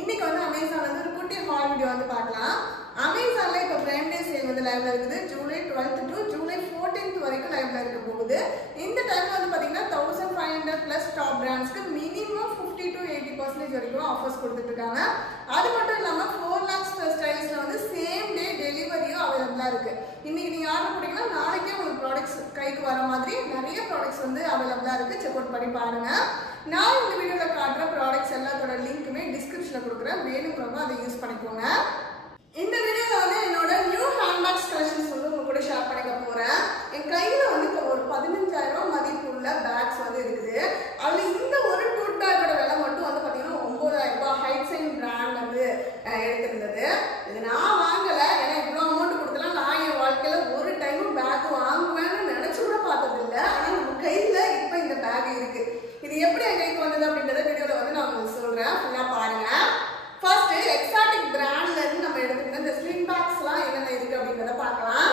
இன்னைக்கு வந்து அமேசான்ல இருந்து ஒரு குட்டி ஹால் வீடியோ வந்து பார்க்கலாம். அமேசான்ல இப்போ பிரைம் டே சேல் வந்து லைவ்ல இருக்குது. July 12th to July 14th வரைக்கும் லைவ்ல இருக்க போகுது. இந்த டைம்ல வந்து பாத்தீங்கன்னா 1500 பிளஸ் டாப் பிராண்ட்ஸ்க்கு மினிமம் 50 to 80% வரைக்கும் ஆஃபர்ஸ் கொடுத்துட்டு இருக்காங்க. அது மட்டும் இல்லாம 4 lakhs plus ஸ்டைல்ஸ்ல வந்து சேம் டே டெலிவரியும் அவைலபிளா இருக்கு. இன்னைக்கு நீங்க ஆர்டர் பண்ணீங்கன்னா நாளைக்கே உங்களுக்கு ப்ராடக்ட்ஸ் கைக்கு வர மாதிரி நிறைய ப்ராடக்ட்ஸ் வந்து அவைலபிளா இருக்கு. செக் அவுட் பண்ணி பாருங்க. நான் இந்த வீடியோல காட்டுற ப்ராடக்ட்ஸ் எல்லாத்தோட லிங்க்குமே டிஸ்கிரிப்ஷன்ல கொடுக்குறேன். வேணுங்கிறவங்க அதை யூஸ் பண்ணிக்கோங்க. இந்த வீடியோல வந்து என்னோட நியூ ஹேண்ட்பேக்ஸ் கலெக்ஷன்ஸ் வந்து உங்க கூட ஷேர் பண்ணிக்க போறேன். என் கையில வந்து ஒரு 15,000 மதிப்புள்ள பேக்ஸ் வந்து இருக்குது. அதுல இந்த ஒரு டூட் பேக்கோட விலை மட்டும் வந்து பாத்தீங்கன்னா 9,000 ரூபாய் ஹைட் சைன் பிராண்ட் வந்து எடுத்திருந்தது. இது நான் வாங்கல, ஏன்னா இவ்வளவு அமௌண்ட் கொடுத்தலாம் நான் என் வாழ்க்கையில ஒரு டைமும் பேக் வாங்குவேன்னு நினைச்சு கூட பார்த்தது இல்லை. ஆனா நம்ம கையில இப்ப இந்த பேக் இருக்கு. இது எப்படி என் கைக்கு வந்தது அப்படின்றத வீடியோல வந்து நான் உங்களுக்கு சொல்றேன். ஃபுல்லா பாருங்க. ஃபர்ஸ்ட் எக்ஸாட்டிக் பிராண்ட்ல இருந்து நம்ம எடுத்துக்கிட்ட இந்த ஸ்லிங் பேக்ஸ்லாம் என்னென்ன இருக்கு அப்படின்றத பார்க்கலாம்.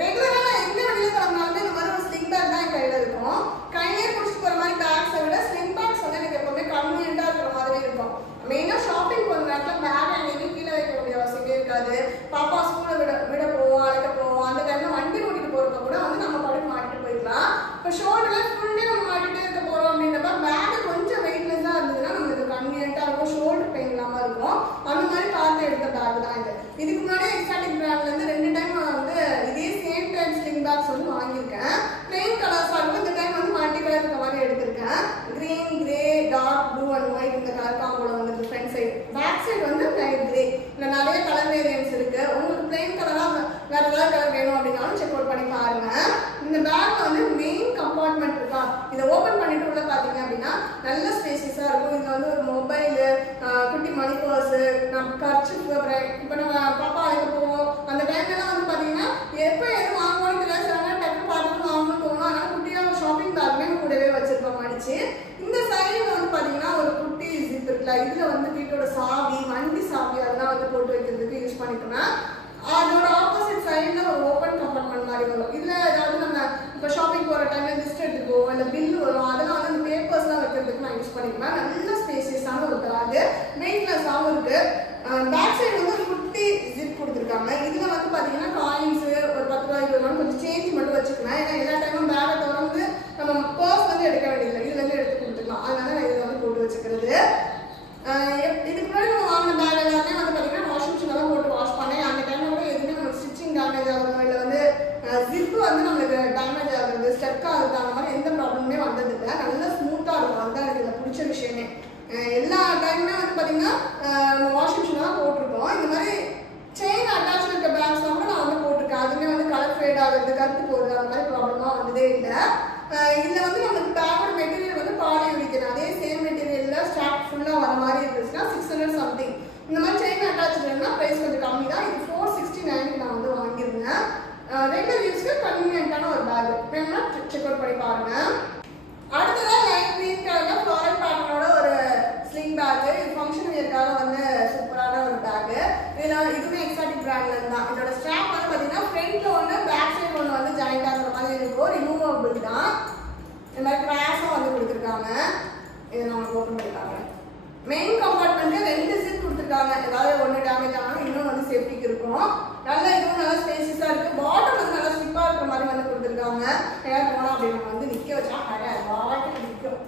ரெகுலரா நான் எந்த வெளியில கிளம்பினாலுமே இந்த மாதிரி ஒரு ஸ்லிங் பேக் தான் என் கையில இருக்கும். கையிலே பிடிச்சிட்டு போற மாதிரி பேக்ஸை விட ஸ்லிங் பேக்ஸ் வந்து எனக்கு எப்பவுமே கன்வீனியன்டா இருக்கிற மாதிரி இருக்கும். மெயினா ஷாப்பிங் போற நேரத்தில் பேக் எங்கேயுமே கீழே வைக்க வேண்டிய அவசியமே இருக்காது. பாப்பா ஸ்கூலை விட போவோம், அழைக்க போவோம். அந்த டைம்ல வண்டி ஓட்டிட்டு போறப்ப கூட வந்து நம்ம படுத்து மாட்டிட்டு போயிடலாம். இப்போ ஷோல்டர்ல ஃபுல் டே நம்ம மாட்டிட்டே இருக்க போறோம் அப்படின்றப்ப பேக் கொஞ்சம் வெயிட்லெஸ்ஸா இருந்ததுன்னா நமக்கு கன்வீனியன்டா இருக்கும், ஷோல்டர் பெயின் இல்லாம இருக்கும். அந்த மாதிரி பார்த்து எடுத்த பேக் தான் இது. இதுக்கு முன்னாடி எக்ஸாட்டிக் பிராண்ட்ல இருந்து 2 டைம் வந்து இதே சேம் டைம் ஸ்லிங் பேக்ஸ் வந்து வாங்கியிருக்கேன். பிளெயின் கலர்ஸா இருக்கும். இந்த டைம் வந்து மல்டி கலர் இருக்க மாதிரி எடுத்திருக்கேன். Green, grey, dark blue and white இந்த கலர் காம்போல வந்து ஃப்ரண்ட் சைடு, பேக் சைடு வந்து லைட் கிரே. இல்ல நிறைய கலர் வேரியன்ஸ் இருக்கு. உங்களுக்கு பிளெயின் கலரா வேற ஏதாவது கலர் வேணும் அப்படின்னாலும் செக் அவுட் பண்ணி பாருங்க. இந்த பேக்ல வந்து மெயின் கம்பார்ட்மெண்ட் இருக்கா, இதை ஓபன் பண்ணிட்டு உள்ள பாத்தீங்க அப்படின்னா நல்ல ஸ்பேசியஸா இருக்கும். இதுல வந்து ஒரு மொபைல், குட்டி மணி பர்ஸ், நம்ம கர்ச்சிப், இப்ப நம்ம பாப்பா அழைக்க போவோம் அந்த டைம்ல எல்லாம் வந்து பாத்தீங்கன்னா எப்ப எதுவும் வாங்கணும்னு தெரியாது, சில நேரம் டக்கு பார்த்துட்டு வாங்கணும்னு தோணும். அதனால குட்டியா ஒரு ஷாப்பிங் பேக்மே கூடவே வச்சிருப்போம் மடிச்சு. இந்த சைடுல வந்து பாத்தீங்கன்னா ஒரு குட்டி ஜிப் இருக்குல்ல, இதுல வந்து வீட்டோட சாவி, வண்டி சாவி அதெல்லாம் வந்து போட்டு வைக்கிறதுக்கு யூஸ் பண்ணிக்கலாம். அதோட ஆப்போசிட் சைடுல ஒரு ஓப்பன் கம்பார்ட்மெண்ட் மாதிரி வரும். இதுல ஏதாவது நம்ம இப்போ ஷாப்பிங் போற டைம்ல லிஸ்ட் எடுத்துக்கோ இல்ல பில் வரும், அதெல்லாம் வந்து அந்த பேப்பர்ஸ்லாம் வைக்கிறதுக்கு நான் யூஸ் பண்ணிக்குவேன். நல்ல ஸ்பேசியஸான ஒரு பேக், வெயிட்லெஸ்ஸாகவும் இருக்கு. பேக் சைடு வந்து ஒரு குட்டி ஜிப் கொடுத்துருக்காங்க. இதுல வந்து பாத்தீங்கன்னா காயின்ஸ் ஒரு 10 ரூபாய் 20 ரூபாய் கொஞ்சம் சேஞ்ச் மட்டும் வச்சுக்கலாம். ஏன்னா எல்லா டைமும் பேக்கை திறந்து நம்ம பர்ஸ் வந்து எடுக்க வேண்டியதில்லை, இதுல இருந்து எடுத்து கொடுத்துக்கலாம். அதனால நான் இதுல வந்து போட்டு வச்சுக்கிறது. இதுக்கு முன்னாடி நம்ம வாங்கின பேக் எல்லாமே வந்து பாத்தீங்கன்னா வாஷிங் மிஷின்ல தான் போட்டு வாஷ் பண்ணேன். அந்த டைம்ல கூட எதுவுமே நமக்கு ஸ்டிச்சிங் டேமேஜ் ஆகுது இல்லை வந்து ஜிப்பு வந்து நம்மளுக்கு டேமேஜ் ஆகுது, ஸ்டெக் ஆகுது, அந்த மாதிரி எந்த ப்ராப்ளமுமே வந்தது இல்லை. நல்லா ஸ்மூத்தா இருக்கும். அதுதான் எனக்கு இதில் பிடிச்ச விஷயமே. எல்லா டைமுமே வந்து பாத்தீங்கன்னா வாஷிங் மிஷின் தான் போட்டிருக்கோம். இந்த மாதிரி செயின் அட்டாச் இருக்க பேக்ஸ்லாம் கூட நான் வந்து போட்டிருக்கேன். அதுவுமே வந்து கலர் ஃபேட் ஆகுது, கருத்து போகுது, அந்த மாதிரி ப்ராப்ளம்லாம் வந்ததே இல்லை. இதுல வந்து நமக்கு பேக்கோட மெட்டீரியல் வந்து பாலியூரித்தேன், அதே சேம் மெட்டீரியல்ல ஸ்டாக் ஃபுல்லா வர மாதிரி இருந்துச்சுன்னா 600 சம்திங். இந்த மாதிரி செயின் அட்டாச் இருந்தா பிரைஸ் கொஞ்சம் கம்மி தான். இது 469 நான் வந்து வாங்கியிருந்தேன். ரெகுலர் யூஸ்க்கு கன்வீனியன்ட்டான ஒரு பேக், வேணும்னா செக் அவுட் பண்ணி பாருங்க. அடுத்ததா லைட் கிரீன் கலர்ல ஃப்ளாரல் பேட்டர்னோட ஒரு ஸ்லிங் பேக். இது ஃபங்க்ஷன் வியர்க்காக வந்து சூப்பரான ஒரு பேக். இதுவுமே எக்ஸாட்டிக் பிராண்ட்ல இருந்தா. இதோட ஸ்ட்ராப் வந்து பாத்தீங்கன்னா ஃப்ரண்ட்ல ஒன்று, பேக் சைடு ஒன்று வந்து ஜாயிண்ட் ஆகுற மாதிரி இருக்கும். ரிமூவபிள் தான். இந்த மாதிரி கிராஸும் வந்து கொடுத்துருக்காங்க. இதை நம்ம ஓப்பன் பண்ணிருக்காங்க. மெயின் கம்பார்ட்மெண்ட்ல 2 ஜிப் கொடுத்துருக்காங்க. ஏதாவது ஒன்று டேமேஜ் ஆனாலும் இன்னும் வந்து சேஃப்டிக்கு இருக்கும். நல்லா இதுவும் நல்லா ஸ்பேசியஸா இருக்கு. பாட்டம் வந்து நல்லா ஸ்லிப்பா இருக்கிற மாதிரி வந்து கொடுத்துருக்காங்க. ஏதாவது போனோம் அப்படின்னு வந்து நிக்க வச்சா வாட்டி நிற்கும்.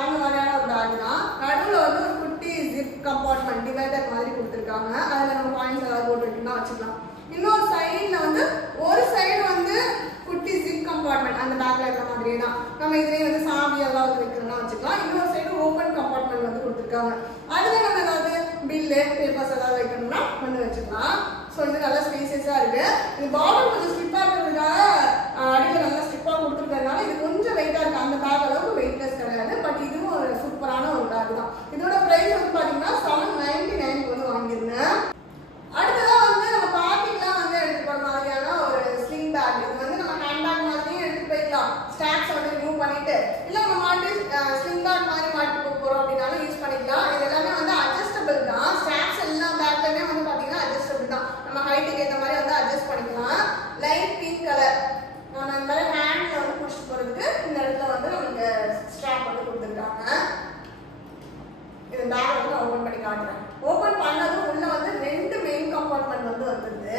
அந்த மாதிரியான ஒரு பேக் தான். நடுவில் வந்து ஒரு குட்டி ஜிப் கம்பார்ட்மெண்ட் டிவைடர் மாதிரி கொடுத்துருக்காங்க. அதில் நம்ம காயின்ஸ் ஏதாவது போட்டு வைக்கணும்னா வச்சுக்கலாம். இன்னொரு சைடில் வந்து ஒரு சைடு வந்து குட்டி ஜிப் கம்பார்ட்மெண்ட் அந்த பேக்ல இருக்கிற மாதிரியே தான். நம்ம இதுலேயே வந்து சாவி ஏதாவது வைக்கணும்னா வச்சுக்கலாம். இன்னொரு சைடு ஓப்பன் கம்பார்ட்மெண்ட் வந்து கொடுத்துருக்காங்க. அதில் நம்ம ஏதாவது பில்லு, பேப்பர்ஸ் ஏதாவது வைக்கணும்னா வந்து வச்சுக்கலாம். ஸோ இது நல்லா ஸ்பேசியஸாக இருக்கு. இது பாட்டம் கொஞ்சம் ஸ்லிப்பாக இருக்கிறதுக்காக அடியில் நல்லா ஸ்லிப்பாக கொடுத்துருக்கறதுனால இது கொஞ்சம் வெயிட்டாக இருக்கு. அந்த பேக் அளவுக்கு வெயிட்லெஸ் கிடையாது. பட் இதுவும் ஒரு சூப்பரான ஒரு பேக் தான். இதோட ப்ரைஸ் வந்து பார்த்தீங்கன்னா 799 வந்து வாங்கியிருந்தேன். அடுத்ததான் வந்து நம்ம பார்ட்டிலாம் வந்து எடுத்து போகிற மாதிரியான ஒரு ஸ்லிங் பேக். இது வந்து நம்ம ஹேண்ட் பேக் மாதிரியும் எடுத்து போய்க்கலாம். ஸ்டாக்ஸ் வந்து ரிமூவ் பண்ணிட்டு இல்லை நம்ம மாட்டி ஸ்லிங் பேக் மாதிரி மாட்டி போகிறோம் அப்படின்னாலும் யூஸ் பண்ணிக்கலாம். இது எல்லாமே வந்து அட்ஜஸ்டபிள் தான். ஸ்டாக்ஸ் எல்லா பேக்லையுமே வந்து பார்த்தீங்கன்னா அட்ஜஸ்டபிள் தான். நம்ம ஹைட்டுக்கு ஏற்ற மாதிரி வந்து அட்ஜஸ்ட் பண்ணிக்கலாம். லைட் பிங்க் கலர் காட்டுறேன். ஓபன் பண்ணதும் உள்ள வந்து ரெண்டு மெயின் கம்பார்ட்மெண்ட் வந்து வந்துருது.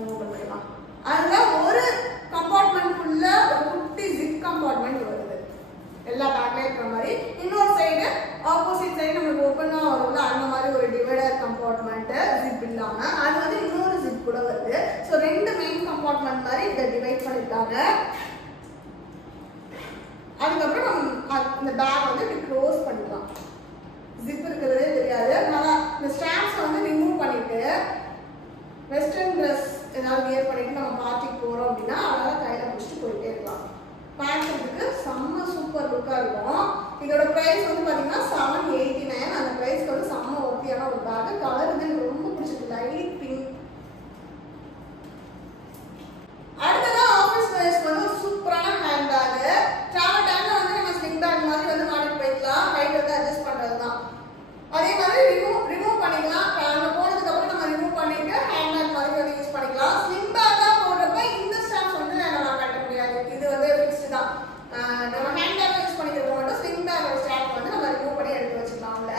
ஓபன் பண்ணலாம். அதுல ஒரு கம்பார்ட்மெண்ட் உள்ள ஒரு குட்டி ஜிப் கம்பார்ட்மெண்ட் வருது எல்லா பேக்ல இருக்கிற மாதிரி. இன்னொரு சைடு ஆப்போசிட் சைடு நமக்கு ஓப்பனா வரும்ல அந்த மாதிரி ஒரு டிவைடர் கம்பார்ட்மெண்ட் ஜிப் இல்லாம அது வந்து இன்னொரு ஜிப் கூட வருது. ஸோ ரெண்டு மெயின் கம்பார்ட்மெண்ட் மாதிரி இதை டிவைட் பண்ணிட்டாங்க. அதுக்கப்புறம் நம்ம இந்த பேக் வந்து இப்படி க்ளோஸ் பண்ணிக்கலாம். ஜிப் இருக்கிறதே தெரியாது. நல்லா இந்த ஸ்ட்ராப்ஸ் வந்து ரிமூவ் பண்ணிட்டு வெஸ்டர்ன் ட்ரெஸ் ஏதாவது வியர் பண்ணிட்டு நம்ம பார்ட்டிக்கு போறோம் அப்படின்னா அதனால கையில பிடிச்சிட்டு போயிட்டே இருக்கலாம். பார்க்கறதுக்கு செம்ம சூப்பர் லுக்கா இருக்கும். இதோட பிரைஸ் வந்து பாத்தீங்கன்னா 789. அந்த பிரைஸ்க்கு வந்து செம்ம ஒர்த்தியான ஒரு பேக். கலர் வந்து எனக்கு ரொம்ப பிடிச்சிருக்கு, லைட் பிங்க். அடுத்ததா ஆஃபீஸ் வேர்ஸ் வந்து ஒரு சூப்பரான ஹேண்ட் பேக். டிராவல் டைம்ல வந்து நம்ம ஸ்லிங் பேக் மாதிரி வந்து மாட்டிட்டு போய்க்கலாம். ஹைட் வந்து அட்ஜஸ்ட் பண்றதுதான். அதே மாதிரி ரிமூவ் பண்ணிக்கலாம். அங்க போனதுக்கு அப்புறம் நம்ம ரிமூவ் பண்ணிட்டு ஹேண்ட் பேக் மாதிரி வந்து யூஸ் பண்ணிக்கலாம். ஸ்லிங் பேக்கா போடுறப்ப இந்த ஸ்ட்ராப்ஸ் வந்து நம்ம கட்ட முடியாது. இது வந்து ஃபிக்ஸ்டு தான். நம்ம ஹேண்ட் பேக் யூஸ் பண்ணிக்கிறது மட்டும் ஸ்லிங் பேக்கோட ஸ்ட்ராப் வந்து நம்ம ரிமூவ் பண்ணி எடுத்து வச்சுக்கலாம்ல.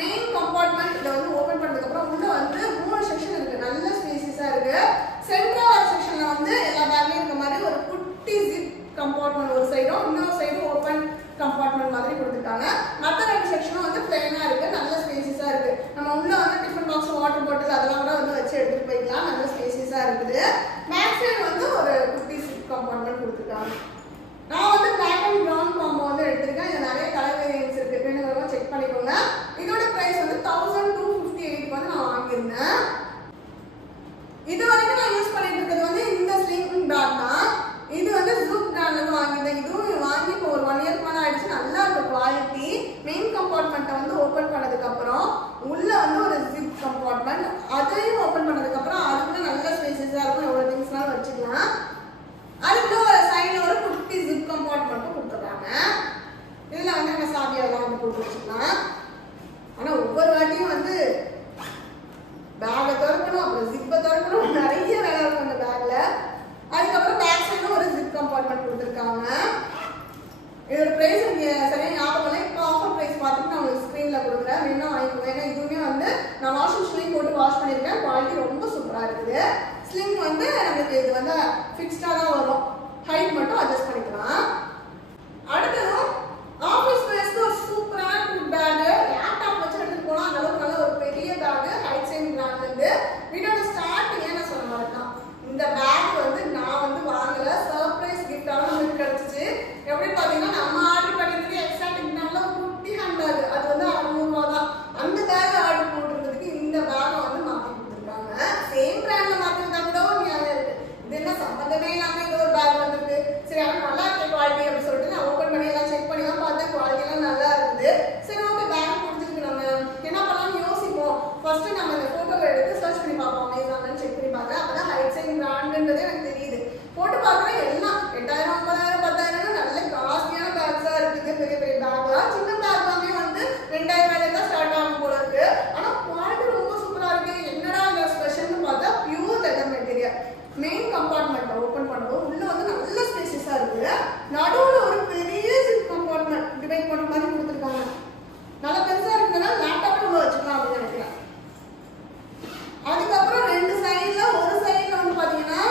மெயின் கம்பார்ட்மெண்ட் இதை வந்து ஓபன் பண்ணதுக்கு அப்புறம் உள்ள வந்து 3 செக்ஷன் இருக்கு. நல்ல ஸ்பேசியஸா இருக்கு. சென்ட்ரல் வர செக்ஷன்ல வந்து எல்லா பேக்லயும் இருக்க மாதிரி ஒரு குட்டி ஜிப் கம்பார்ட்மெண்ட் ஒரு சைடும் இன்னொரு சைடும் ஓபன் கம்பார்ட்மெண்ட் மாதிரி கொடுத்துட்டாங்க. மற்ற 2 செக்ஷனும் வந்து பிளைனா இருக்கு. நல்ல ஸ்பேசியஸா இருக்கு. நம்ம உள்ள வந்து டிஃபன் பாக்ஸ், வாட்டர் பாட்டில் அதெல்லாம் கூட வந்து வச்சு எடுத்துட்டு போய்க்கலாம். நல்ல ஸ்பேசியஸா இருக்குது. பேக் சைடு வந்து ஒரு குட்டி ஜிப் கம்பார்ட்மெண்ட் கொடுத்துருக்காங்க. நான் வந்து பிளாக் அண்ட் ப்ரௌன் காம்போ வந்து எடுத்திருக்கேன். இது நிறைய கலர் வேரியன்ஸ் இருக்கு. வேணுங்கிறவங்க செக் பண்ணிக்கோங்க. இதோட பிரைஸ் வந்து 1258 வந்து நான் வாங்கியிருந்தேன். இது வரைக்கும் நான் யூஸ் பண்ணிட்டு இருக்கிறது வந்து இந்த ஸ்லிங் பேக் தான். இது வந்து ஜூப் பிராண்ட்ல வாங்கியிருந்தேன். இதுவும் வாங்கி இப்போ ஒரு 1 இயர்க்கு மேலே ஆயிடுச்சு. நல்லா இருக்கு குவாலிட்டி. மெயின் கம்பார்ட்மெண்ட்டை வந்து ஓப்பன் பண்ணதுக்கு அப்புறம் உள்ள வந்து ஒரு ஜிப் கம்பார்ட்மெண்ட், அதையும் ஓப்பன் பண்ணதுக்கு அப்புறம் அதுக்குள்ள நல்ல ஸ்பேசஸா இருக்கும். எவ்வளவு திங்ஸ்னாலும் வச்சுக்கலாம். அதுக்குள்ள ஒரு சைடுல ஒரு குட்டி ஜிப் கம்பார்ட்மெண்ட்டும் கொடுத்துருக்காங்க. இதுல வந்து நம்ம சாவியெல்லாம் வந்து போட்டு வச்சுக்கலாம். ஆனா ஒவ்வொரு வாட்டியும் வந்து பேக்கை திறக்கணும், அப்புறம் ஜிப்பை திறக்கணும், நிறைய வேலை இருக்கும் அந்த பேக்ல. அதுக்கப்புறம் பேக் சைடுல ஒரு ஜிப் கம்பார்ட்மெண்ட் கொடுத்துருக்காங்க. இதோட பிரைஸ் சரியா ஞாபகம் இல்லை. இப்போ ஆஃபர் பிரைஸ் பார்த்துட்டு நான் உங்களுக்கு ஸ்க்ரீன்ல கொடுக்குறேன். வேணா வாங்கிக்கோங்க. ஏன்னா இதுவுமே வந்து நான் வாஷிங் மிஷின்லையும் போட்டு வாஷ் பண்ணியிருக்கேன். குவாலிட்டி ரொம்ப சூப்பரா இருக்குது. ஸ்லிங் வந்து நமக்கு இது வந்து ஃபிக்ஸ்டா தான் வரும். ஹைட் மட்டும் அட்ஜஸ்ட் பண்ணிக்கலாம். அடுத்ததும் ஆஃபீஸ் வேர்ஸ்க்கு ஒரு சூப்பரான குட் பேக். லேப்டாப் வச்சு எடுத்துட்டு போகலாம். அந்த அளவுக்கு நல்ல ஒரு பெரிய பேக். ஹைட் சைன் பிராண்ட்ல இருந்து. வீடியோட ஸ்டார்டிங்கே நான் சொன்ன மாதிரி தான். இந்த பேக் வந்து நான் வந்து வாங்கல, சர்ப்ரைஸ் கிஃப்டாக நமக்கு கிடைச்சிச்சு. எப்படி பார்த்தீங்கன்னா நம்ம ஆர்டர் பண்ணிருந்தது எக்ஸ்ட்ரா டெக்னால குட்டி ஹேண்ட் பேக். அது வந்து 600 ரூபா தான். அந்த பேக் ஆர்டர் போட்டுருந்ததுக்கு இந்த பேக்கை வந்து மாற்றி கொடுத்துருக்காங்க. சேம் பிராண்ட்ல மாற்றி வந்தா கூட ஒரு நியாயம் இருக்கு. இது என்ன சம்மந்தமே இல்லாமல் இது ஒரு பேக் வந்துருக்கு. சரி ஆனால் நல்லா இருக்கு குவாலிட்டி அப்படின்னு சொல்லிட்டு நான் ஓப்பன் பண்ணி எல்லாம் செக் பண்ணி தான் பார்த்தேன். குவாலிட்டி எல்லாம் நல்லா இருக்குது. சரி ஓகே பேக் பிடிச்சிருக்கு. நம்ம என்ன பண்ணலாம்னு யோசிப்போம். ஃபர்ஸ்ட் நம்ம இந்த போட்டோவை எடுத்து சர்ச் பண்ணி பார்ப்போம். அமேசான்ல செக் பண்ணி பார்க்குறேன். அப்பதான் ஹைட் சைன் பிராண்டுன்றதே எனக்கு தெரியுது. போட்டு பார்க்குறேன் எல்லாம் 8000, 9000, 10,000 நல்ல காஸ்ட்லியான பேக்ஸா இருக்குது. பெரிய பெரிய பேக்லாம். சின்ன பேக் எல்லாமே வந்து 2000 தான் ஸ்டார்ட் ஆகும் போல இருக்கு. ஆனா குவாலிட்டி ரொம்ப சூப்பரா இருக்கு. என்னடா இந்த ஸ்பெஷல்னு பார்த்தா pure leather material. Main compartment open பண்ணும்போது உள்ள வந்து நல்ல ஸ்பேசியஸா இருக்கு. நடுவில் ஒரு பெரிய ஜிப் கம்பார்ட்மெண்ட் டிவைட் பண்ண மாதிரி கொடுத்துருக்காங்க. நல்லா பெருசா இருக்குன்னா லேப்டாப் உள்ள வச்சுக்கலாம் அப்படின்னு நினைக்கிறேன். அதுக்கப்புறம் 2 சைடுல ஒரு சைடுல வந்து பாத்தீங்கன்னா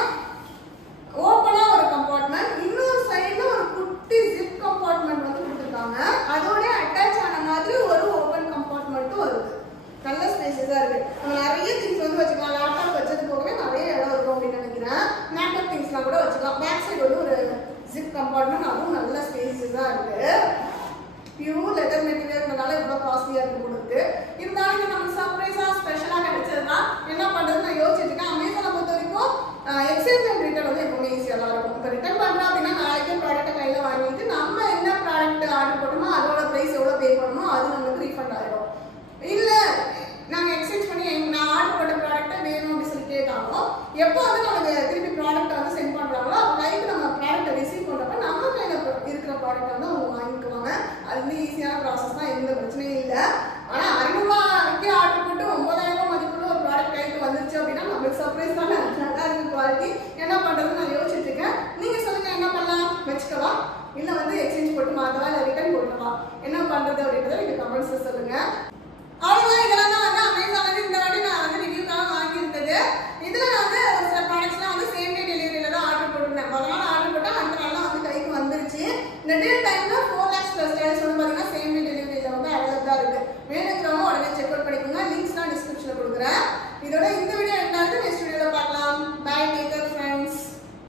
ஓப்பனா ஒரு கம்பார்ட்மெண்ட், இன்னொரு சைடுல ஒரு குட்டி ஜிப் கம்பார்ட்மெண்ட் வந்து கொடுத்துருக்காங்க. அதோட அட்டாச் ஆன மாதிரி ஒரு ஓப்பன் கம்பார்ட்மெண்ட்டும் வருது. நல்ல ஸ்பேசஸா இருக்கு. நம்ம நிறைய திங்ஸ் வந்து வச்சுக்கலாம். லேப்டாப் வச்சது போகவே நிறைய இடம் இருக்கும் அப்படின்னு நினைக்கிறேன். மேக்கப் திங்ஸ்லாம் கூட வச்சுக்கலாம். பேக் சைடு வந்து ஒரு ஜிப் கம்பார்ட்மெண்ட், அதுவும் நல்ல ஸ்பேசஸா இருக்கு. பியூர் லெதர் மெட்டீரியல்னால இவ்வளவு காஸ்ட்லியா இருக்கு கொடுத்து. இருந்தாலும் இது நமக்கு சர்ப்ரைஸா ஸ்பெஷலா கிடைச்சதுன்னா என்ன பண்றது நான் யோசிச்சுட்டு இருக்கேன். அமேசானை பொறுத்த வரைக்கும் எக்ஸ்சேஞ்ச் அண்ட் ரிட்டர்ன் வந்து எப்பவுமே ஈஸியா தான் இருக்கும். இப்போ ரிட்டர்ன் பண்றோம் அப்படின்னா நாளைக்கே ப்ராடக்ட்டை கையில வாங்கிட்டு நம்ம என்ன ப்ராடக்ட் ஆர்டர் பண்ணணுமோ அதோட பிரைஸ் எவ்வளவு பே பண்ணணுமோ அது நமக்கு ரீஃபண்ட் ஆயிடும். இல்ல நாங்க எக்ஸ்சேஞ்ச் பண்ணி நான் ஆர்டர் பண்ண ப்ராடக்ட்டை வேணும் அப்படின்னு சொல்லி கேட்டாலும் எப்போ வந்து நமக்கு திருப்பி ப்ராடக்ட்டை வந்து சென்ட் பண்றாங்களோ அப்போ கைக்கு நம்ம ப்ராடக்ட்டை ரிசீவ் பண்றப்ப நம்ம கையில இருக்கிற ப்ராடக்ட்டை வந்து அவங்க வாங்கிக்குவாங்க. அது வந்து ஈஸியான ப்ராசஸ் தான். எந்த பிரச்சனையும் இல்லை.